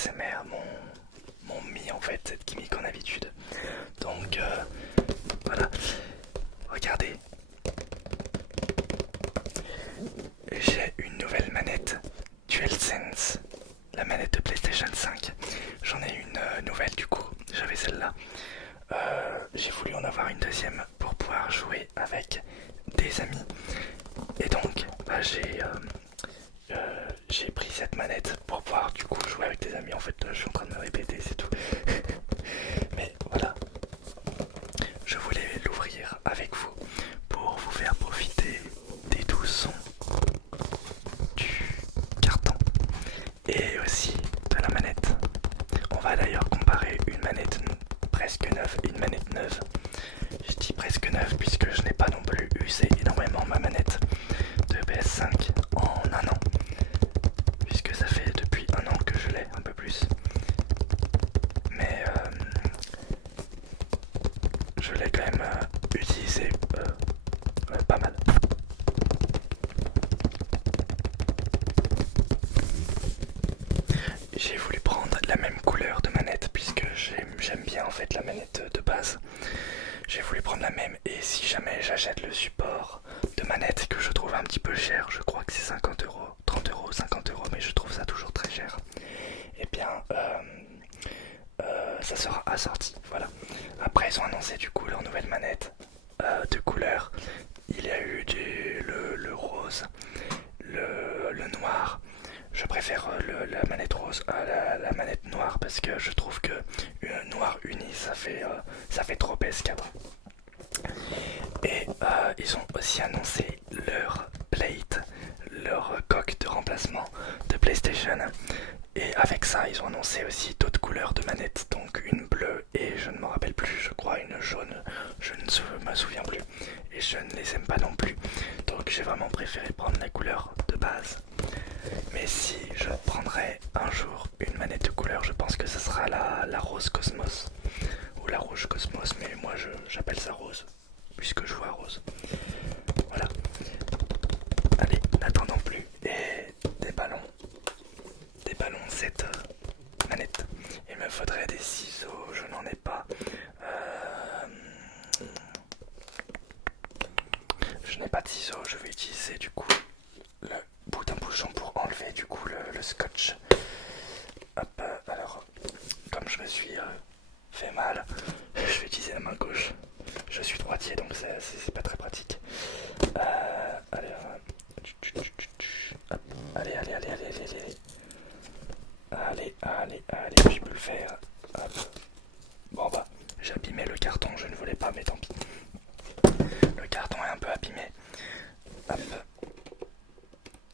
ASMR, mon Mi en fait, cette gimmick en habitude. Donc voilà, regardez, j'ai une nouvelle manette DualSense, la manette de PlayStation 5. J'en ai une nouvelle du coup, j'avais celle-là. J'ai voulu en avoir une deuxième pour pouvoir jouer avec des amis. Et donc bah, j'ai pris cette manette pour pouvoir du coup jouer avec des amis. En fait je suis en train de me répéter, c'est tout. Mais voilà, je voulais l'ouvrir avec vous pour vous faire profiter des doux sons du carton et aussi de la manette. On va d'ailleurs comparer une manette presque neuve et une manette neuve. Je dis presque neuve puisque je n'ai pas non plus usé énormément ma manette de PS5 en un an, puisque ça fait depuis un an que je l'ai, un peu plus. Mais je l'ai quand même utilisé pas mal. J'ai voulu prendre la même couleur de manette puisque j'aime bien en fait la manette de base. J'ai voulu prendre la même, et si jamais j'achète le support de manette que je trouve un petit peu cher, je crois que c'est 50 euros, 30 euros, 50 euros, mais je trouve ça toujours très cher, et bien ça sera assorti. Voilà. Après ils ont annoncé du coup leur nouvelle manette de couleur. Il y a eu le rose, le noir. Je préfère la manette rose à la manette noire parce que je trouve que noir uni ça fait trop PSK. Et ils ont aussi annoncé leur plate, leur coque de remplacement de PlayStation. Et avec ça, ils ont annoncé aussi d'autres couleurs de manette, donc une bleue et je ne me rappelle plus, je crois une jaune, je ne me souviens plus. Et je ne les aime pas non plus, donc j'ai vraiment préféré prendre la couleur de base. Mais si je prendrais un jour une manette de couleur, je pense que ce sera la rose Cosmos ou la rouge Cosmos, mais moi j'appelle ça rose puisque je vois rose. Voilà. Allez, n'attendons plus. Et des ballons cette manette. Il me faudrait des ciseaux, je n'en ai pas. Je n'ai pas de ciseaux, je vais utiliser du coup le bout d'un bouchon pour enlever du coup le scotch. Hop, alors comme je me suis fait mal, je vais utiliser la main gauche. Je suis droitier donc c'est pas très pratique. Allez, hop, allez. Allez, j'ai pu le faire. Hop. Bon bah, j'ai abîmé le carton, je ne voulais pas, mais tant pis. Le carton est un peu abîmé. Hop.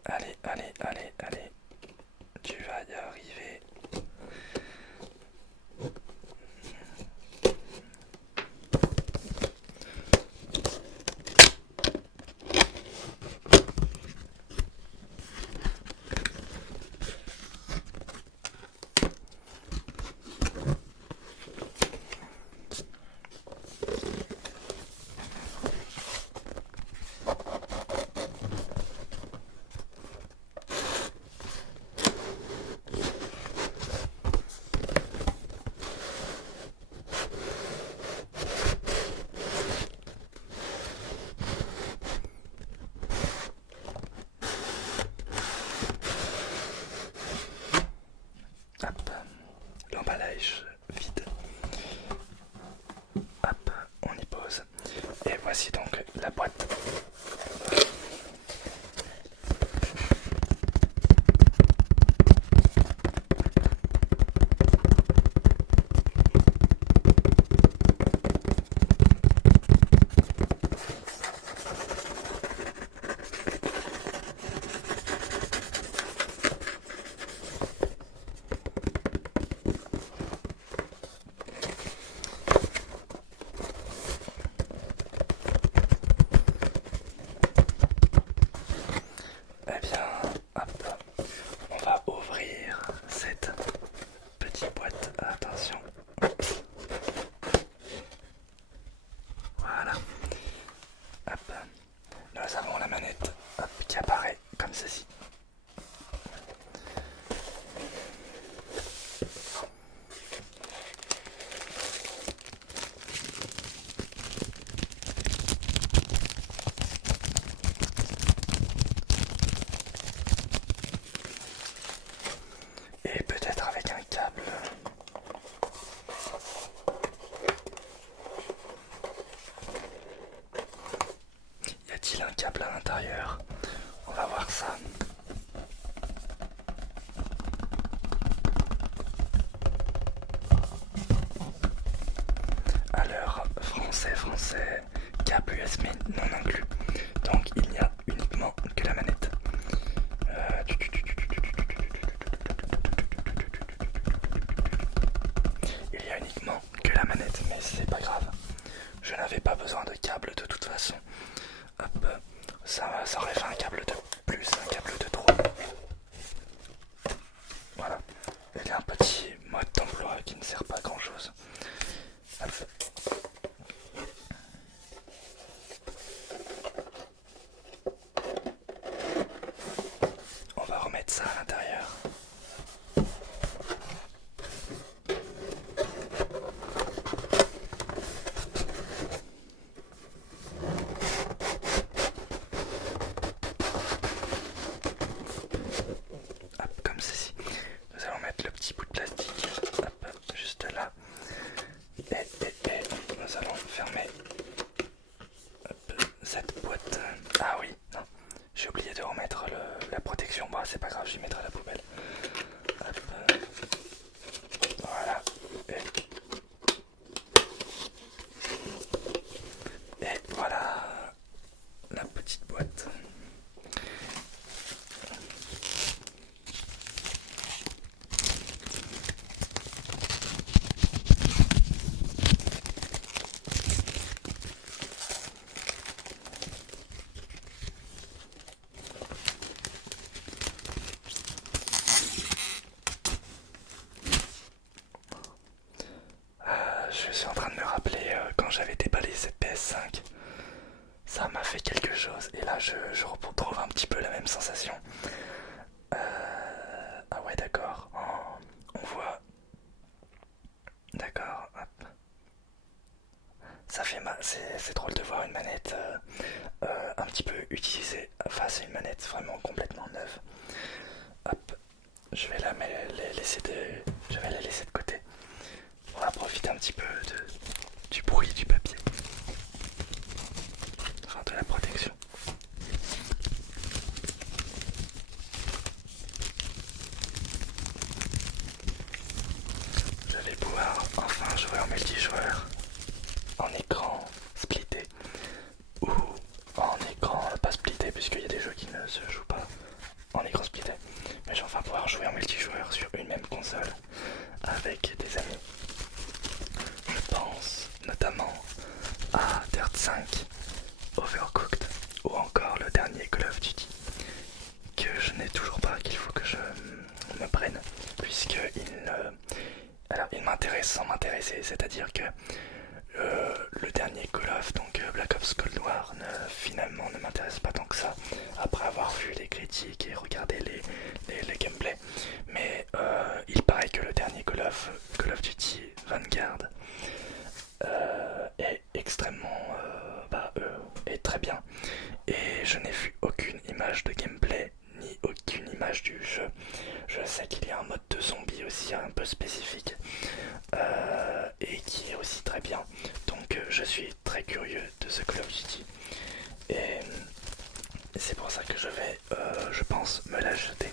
Allez. Tu vas y arriver. Hop, l'emballage vide. Hop, on y pose. Et voici donc la boîte. c'est câble USB non inclus. Donc il n'y a uniquement que la manette. Il y a uniquement que la manette, mais c'est pas grave. Je n'avais pas besoin de câble de toute façon. Hop, ça aurait fait un câble de plus, un câble de trop. Voilà. Il y a un petit mode d'emploi qui ne sert pas à grand chose. Hop. On va remettre ça à l'intérieur. Hop, comme ceci. Nous allons mettre le petit bout de plastique, hop, juste là. Et nous allons fermer hop, cette boîte. Ah oui, non, j'ai oublié de remettre la protection. Bon, c'est pas grave, j'y mettrai à la poubelle. Hop, voilà. Et voilà la petite boîte. Je suis en train de me rappeler quand j'avais déballé cette PS5, ça m'a fait quelque chose et là je retrouve un petit peu la même sensation. Ah ouais, d'accord. Oh, on voit. D'accord, hop. Ça fait mal, c'est drôle de voir une manette un petit peu utilisée face à une manette vraiment complètement neuve. Hop, je vais je vais la laisser de côté. On va profiter un petit peu du bruit du papier. Enfin, de la protection. Je vais pouvoir enfin jouer en multijoueur en écran splitté ou en écran pas splitté, puisqu'il y a des jeux qui ne se jouent pas en écran splitté. Mais je vais enfin pouvoir jouer en multijoueur sur une même console avec des amis. Je pense notamment à Dirt 5, Overcooked ou encore le dernier Call of Duty que je n'ai toujours pas, qu'il faut que je me prenne, puisque il m'intéresse sans m'intéresser, c'est-à-dire que le dernier Call of, donc Black Ops Cold War, finalement ne m'intéresse pas tant que ça, après avoir vu les critiques et regardé les gameplays. Mais il paraît que le dernier Call of Duty Vanguard est extrêmement est très bien. Et je n'ai vu aucune image de gameplay ni aucune image du jeu. Je sais qu'il y a un mode de zombie aussi un peu spécifique et qui est aussi très bien. Donc je suis très curieux de ce Call of Duty. Et c'est pour ça que je vais, je pense, me la jeter.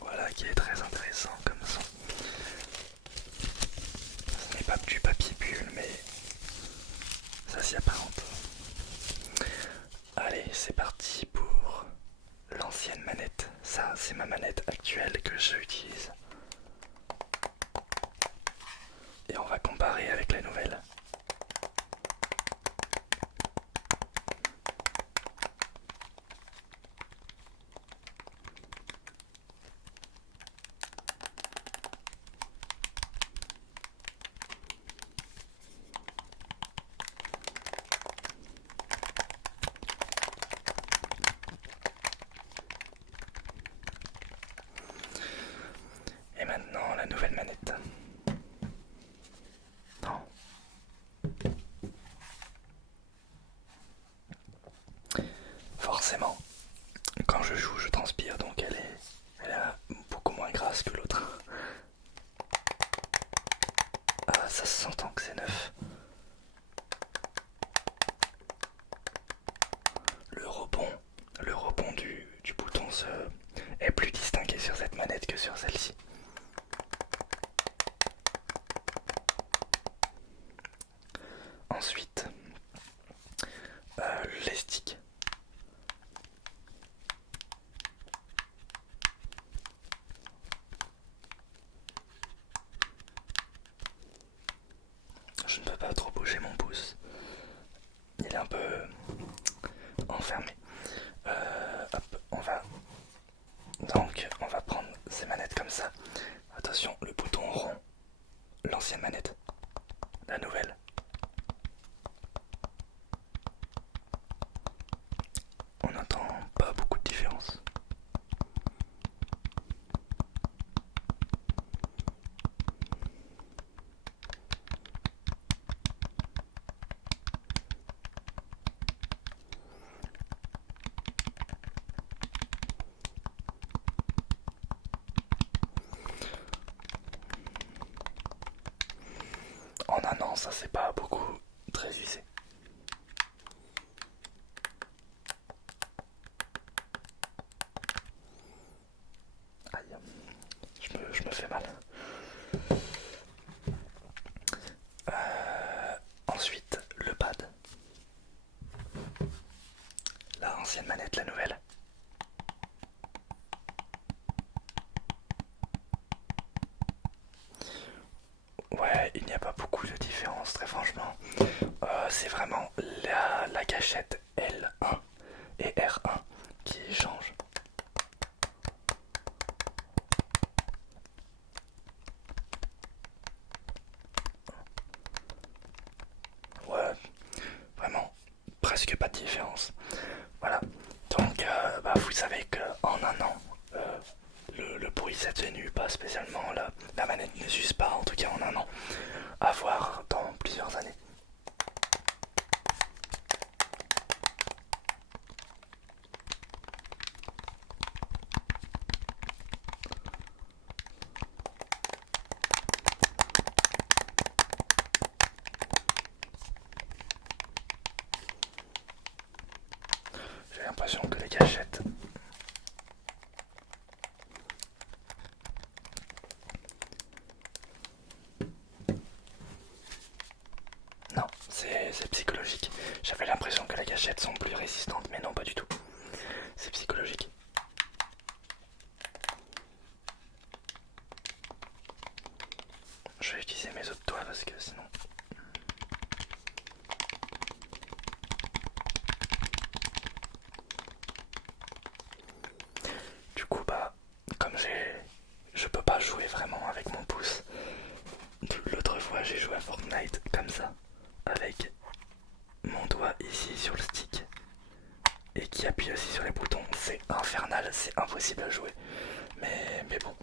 Voilà qui est très intéressant comme son. Ce n'est pas du papier bulle, mais ça s'y apparente. Allez, c'est parti pour l'ancienne manette. Ça, c'est ma manette actuelle que j'utilise. Et on va comparer avec la nouvelle. forcément, quand je joue, je transpire, donc elle est beaucoup moins grasse que l'autre. Ah, ça se s'entend que c'est neuf. Le rebond, le rebond du bouton est plus distingué sur cette manette que sur celle-ci. Ensuite, les sticks. Je ne peux pas trop bouger mon pouce. Il est un peu enfermé. Hop, on va prendre ces manettes comme ça. Attention, le bouton rond, l'ancienne manette, la nouvelle. On n'entend pas beaucoup de différence. En un an, ça c'est pas beaucoup très usé. Aïe, je me fais mal. Ensuite, le pad. La ancienne manette, la nouvelle. Ouais, il n'y a pas beaucoup de différence, très franchement. C'est vraiment la gâchette L1 et R1 qui change. Ouais, vraiment presque pas de différence. Voilà, donc vous savez qu'en un an, le bruit s'atténue pas spécialement, la manette ne s'use pas, en tout cas en un an, à voir dans plusieurs années. J'ai l'impression que les gâchettes... Non, c'est psychologique. J'avais l'impression que les gâchettes sont plus résistantes, mais non, pas du tout. C'est psychologique. Je vais utiliser mes autres doigts parce que sinon... Du coup, comme je peux pas jouer vraiment avec mon pouce. L'autre fois, j'ai joué à Fortnite comme ça, avec mon doigt ici sur le stick et qui appuie aussi sur les boutons. C'est infernal, c'est impossible à jouer. Mais bon,